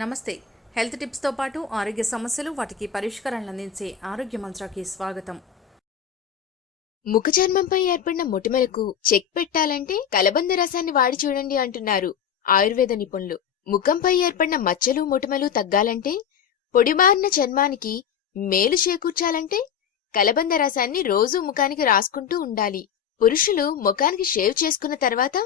నమస్తే. హెల్త్ టిప్స్తో పాటు ఆరోగ్య సమస్యలు వాటికి పరిష్కారాలను అందించే ఆరోగ్య మంత్రాకి స్వాగతం. ముఖ చర్మంపై ఏర్పడిన మొటిమలకు చెక్ పెట్టాలంటే కలబంద రసాన్ని వాడి చూడండి అంటున్నారు ఆయుర్వేద నిపుణులు. ముఖంపై ఏర్పడిన మచ్చలు మొటిమలు తగ్గాలంటే, పొడిబారిన చర్మానికి మేలు చేకూర్చాలంటే కలబంద రసాన్ని రోజూ ముఖానికి రాసుకుంటూ ఉండాలి. పురుషులు ముఖానికి షేవ్ చేసుకున్న తర్వాత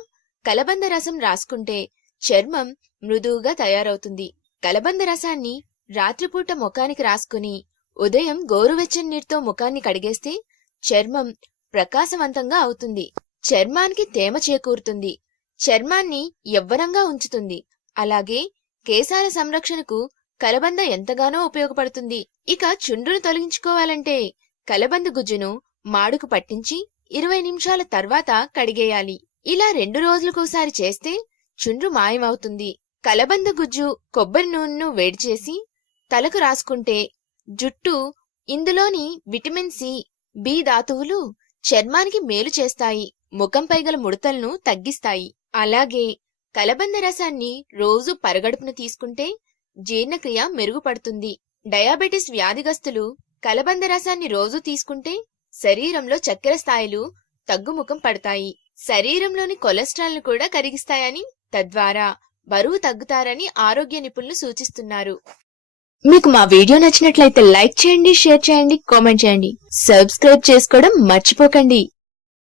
కలబంద రసం రాసుకుంటే చర్మం మృదువుగా తయారవుతుంది. కలబంద రసాన్ని రాత్రిపూట ముఖానికి రాసుకుని ఉదయం గోరువెచ్చని నీటితో ముఖాన్ని కడిగేస్తే చర్మం ప్రకాశవంతంగా అవుతుంది. చర్మానికి తేమ చేకూరుతుంది. చర్మాన్ని యవ్వనంగా ఉంచుతుంది. అలాగే కేశాల సంరక్షణకు కలబంద ఎంతగానో ఉపయోగపడుతుంది. ఇక చుండ్రును తొలగించుకోవాలంటే కలబంద గుజ్జును మాడుకు పట్టించి 20 నిమిషాల తర్వాత కడిగేయాలి. ఇలా 2 రోజులకోసారి చేస్తే చుండ్రు మాయమవుతుంది. కలబంద గుజ్జు కొబ్బరి నూనెను వేడిచేసి తలకు రాసుకుంటే జుట్టు, ఇందులోని విటమిన్ సి, బి ధాతువులు చర్మానికి మేలు చేస్తాయి. ముఖంపై గల ముడతలను తగ్గిస్తాయి. అలాగే కలబంద రసాన్ని రోజు పరగడుపున తీసుకుంటే జీర్ణక్రియ మెరుగుపడుతుంది. డయాబెటిస్ వ్యాధిగస్తులు కలబంద రసాన్ని రోజు తీసుకుంటే శరీరంలో చక్కెర స్థాయిలు తగ్గుముఖం పడతాయి. శరీరంలోని కొలెస్ట్రాల్ ను కూడా కరిగిస్తాయని, తద్వారా బరువు తగ్గుతారని ఆరోగ్య నిపుణులు సూచిస్తున్నారు. మీకు మా వీడియో నచ్చినట్లయితే లైక్ చేయండి, షేర్ చేయండి, కామెంట్ చేయండి. సబ్స్క్రైబ్ చేసుకోవడం మర్చిపోకండి.